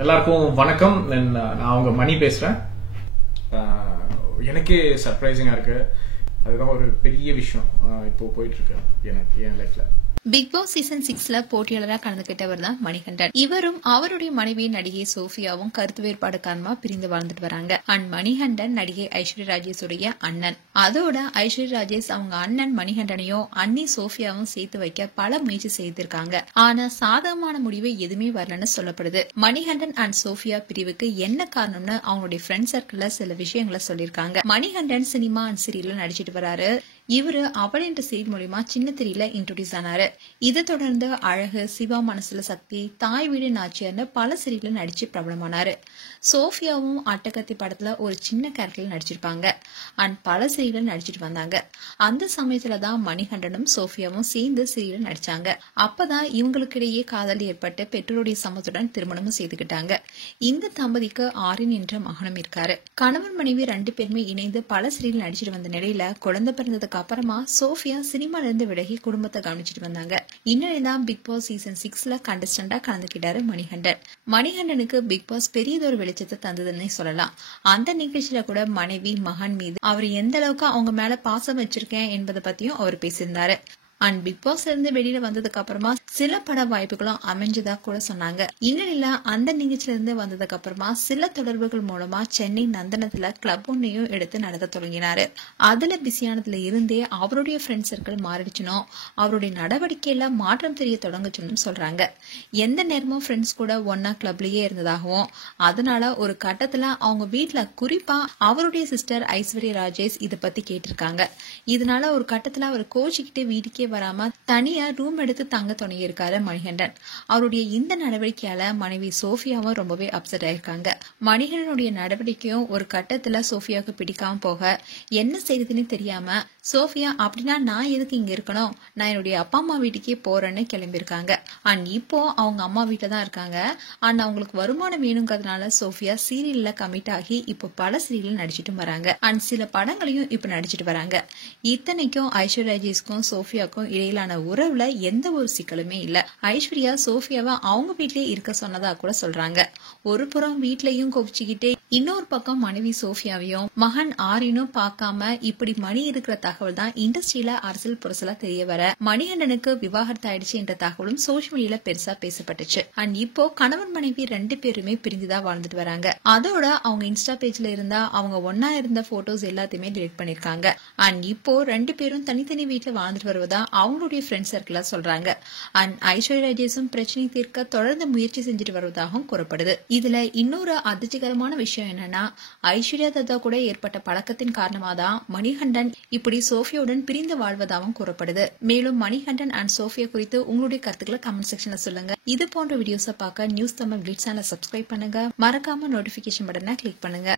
எல்லாருக்கும் வணக்கம். நான் அவங்க மணி பேசுறேன். எனக்கே சர்ப்ரைசிங்கா இருக்கு. அதுதான் ஒரு பெரிய விஷயம் இப்போ போயிட்டு இருக்கு எனக்கு என் லைஃப்ல. பிக் பாஸ் சீசன் 6ல போட்டியாளராக கலந்துகிட்டவர் தான் மணிகண்டன். இவரும் அவருடைய மனைவி நடிகை சோஃபியாவும் கருத்து வேறுபாடு காரணமா பிரிந்து வாழ்ந்துட்டு வராங்க. அண்ட் மணிகண்டன் நடிகை ஐஸ்வர்யா ராஜேஷுடைய அண்ணன். அதோட ஐஸ்வர்யா ராஜேஷ் அவங்க அண்ணன் மணிகண்டனையும் அண்ணி சோஃபியாவும் சேர்த்து வைக்க பல முயற்சி செய்திருக்காங்க. ஆனா சாதகமான முடிவு எதுவுமே வரலன்னு சொல்லப்படுது. மணிகண்டன் அண்ட் சோஃபியா பிரிவுக்கு என்ன காரணம்னு அவங்களுடைய ஃப்ரெண்ட் சர்க்கிள்ல சில விஷயங்களை சொல்லிருக்காங்க. மணிகண்டன் சினிமா அண்ட் சீரியல்ல நடிச்சிட்டு வராரு. இவரு அவள் என்ற செய்தி மூலியமா சின்ன திரையில இன்ட்ரோடியூஸ் ஆனாரு. இதை தொடர்ந்து அழகு, சிவா மனசுல சக்தி, தாய் வீடு நாச்சியார்னு பல சீரியல்ல நடிச்சு பிரபலமானாரு. சோஃபியாவும் அட்டகத்தி படத்துல ஒரு சின்ன கேரக்டர்ல நடிச்சிருப்பாங்க. அண்ட் பல சீரியல்ல நடிச்சிட்டு வந்தாங்க. அந்த சமயத்துலதான் மணிகண்டனும் சோஃபியாவும் சேர்ந்து சீரியல் நடிச்சாங்க. அப்பதான் இவங்களுக்கு இடையே காதல் ஏற்பட்டு பெற்றோருடைய சம்மதத்துடன் திருமணமும் செய்துக்கிட்டாங்க. இந்த தம்பதிக்கு ஆரின் என்ற மகனும் இருக்காரு. கணவன் மனைவி 2 பேருமே இணைந்து பல சீரியல் நடிச்சிட்டு வந்த நிலையில குழந்தை பிறந்ததுக்கு அப்புறமா சோஃபியா சினிமால இருந்து விலகி குடும்பத்தை கவனிச்சிட்டு வந்தாங்க. இந்நிலைதான் பிக் பாஸ் சீசன் 6ல கண்டஸ்டண்டா கலந்துக்கிட்டாரு மணிகண்டன். மணிகண்டனுக்கு பிக் பாஸ் பெரியதொரு வெளிச்சத்தை தந்ததுன்னு சொல்லலாம். அந்த நிகழ்ச்சியில கூட மனைவி, மகன் மீது அவர் எந்த அளவுக்கு அவங்க மேல பாசம் வச்சிருக்கேன் என்பதை பத்தியும் அவர் பேசியிருந்தாரு. அண்ட் பிக் பாஸ்ல இருந்து வெளியில வந்ததுக்கு அப்புறமா சில பட வாய்ப்புகளும் அமைஞ்சதா கூட சொன்னாங்க. இந்நிலையில அந்த நிகழ்ச்சியில இருந்து வந்ததுக்கு அப்புறமா சில தொடர்புகள் மூலமா சென்னை நந்தனத்துல கிளப் ஒன்னையும் எடுத்து நடத்த தொடங்கினாரு. அதுல பிஸியானதுல இருந்தே அவருடைய ஃப்ரெண்ட் சர்க்கிள் மாறிடுச்சுனோ அவருடைய நடவடிக்கையில மாற்றம் தெரிய தொடங்குச்சுன்னு சொல்றாங்க. எந்த நேரமும் ஃப்ரெண்ட்ஸ் கூட ஒன்னா கிளப்லயே இருந்ததாகவும் அதனால ஒரு கட்டத்துல அவங்க வீட்டுல குறிப்பா அவருடைய சிஸ்டர் ஐஸ்வர்யா ராஜேஷ் இத பத்தி கேட்டிருக்காங்க. இதனால ஒரு கட்டத்துல அவர் கோச்சிக்கிட்டு வீட்டுக்கே வராம தனியா ரூம் எடுத்து தங்க தொடங்கியிருக்காரு மணிகண்டன். அவருடைய இந்த நடவடிக்கையால மனைவி சோஃபியாவும் ரொம்பவே அப்செட் ஆயிருக்காங்க. மணிகண்டனுடைய நடவடிக்கையும் ஒரு கட்டத்துல சோஃபியாவுக்கு பிடிக்காம போக என்ன செய்யுதுன்னு தெரியாம சோஃபியா அப்படின்னா நான் எதுக்கு இங்க இருக்கணும், நான் என்னுடைய அப்பா அம்மா வீட்டுக்கே போறேன்னு கிளம்பியிருக்காங்க. அண்ட் இப்போ அவங்க அம்மா வீட்டுல தான் இருக்காங்க. அண்ட் அவங்களுக்கு வருமானம் வேணுங்கிறதுனால சோஃபியா சீரியல்ல கமிட் ஆகி இப்போ பல சீரியல் நடிச்சிட்டு வராங்க. அண்ட் சில படங்களையும் இப்ப நடிச்சிட்டு வராங்க. இத்தனைக்கும் ஐஸ்வர்யா ராஜேஷ்க்கும் சோஃபியாக்கும் இடையிலான உறவுல எந்த ஒரு சிக்கலுமே இல்ல. ஐஸ்வர்யா சோஃபியாவை அவங்க வீட்லயே இருக்க சொன்னதா கூட சொல்றாங்க. ஒரு புறம் வீட்லயும் கோபிச்சுக்கிட்டே இன்னொரு பக்கம் மனைவி சோஃபியாவையும் மகன் ஆரினும் பார்க்காம இப்படி மணி இருக்கிற தகவல் தான் இண்டஸ்ட்ரியில அரசியல் புரசலா தெரிய வர மணிகண்டனுக்கு விவாகரத்து ஆயிடுச்சு என்ற தகவலும் சோசியல் மீடியால பெருசா பேசப்பட்டுச்சு. அண்ட் இப்போ கணவன் மனைவி 2 பேருமே பிரிந்துதான் வாழ்ந்துட்டு வராங்க. அதோட அவங்க இன்ஸ்டா பேஜ்ல இருந்தா அவங்க ஒன்னா இருந்த போட்டோஸ் எல்லாத்தையுமே டிலீட் பண்ணிருக்காங்க. அண்ட் இப்போ 2 பேரும் தனித்தனி வீட்டுல வாழ்ந்துட்டு வருவதா அவங்களுடைய ஃப்ரெண்ட் சர்க்கிளா சொல்றாங்க. அண்ட் ஐஸ்வர்யா ராஜேஷும் பிரச்சனை தீர்க்க தொடர்ந்து முயற்சி செஞ்சுட்டு வருவதாகவும் கூறப்படுது. இதுல இன்னொரு அதிர்ச்சிகரமான விஷயம் என்னன்னா ஐஸ்வர்யா தத்தா கூட ஏற்பட்ட பழக்கத்தின் காரணமா தான் மணிகண்டன் இப்படி சோஃபியாவுடன் பிரிந்து வாழ்வதாகவும் கூறப்படுது. மேலும் மணிகண்டன் அண்ட் சோஃபியா குறித்து உங்களுடைய கருத்துக்களை கமெண்ட் செக்ஷன்ல சொல்லுங்க. இது போன்ற வீடியோஸை பார்க்க நியூஸ் தமிழ் கிளிட்ஸ் சேனலை சப்ஸ்கிரைப் பண்ணுங்க. மறக்காம நோட்டிபிகேஷன் பட்டனை கிளிக் பண்ணுங்க.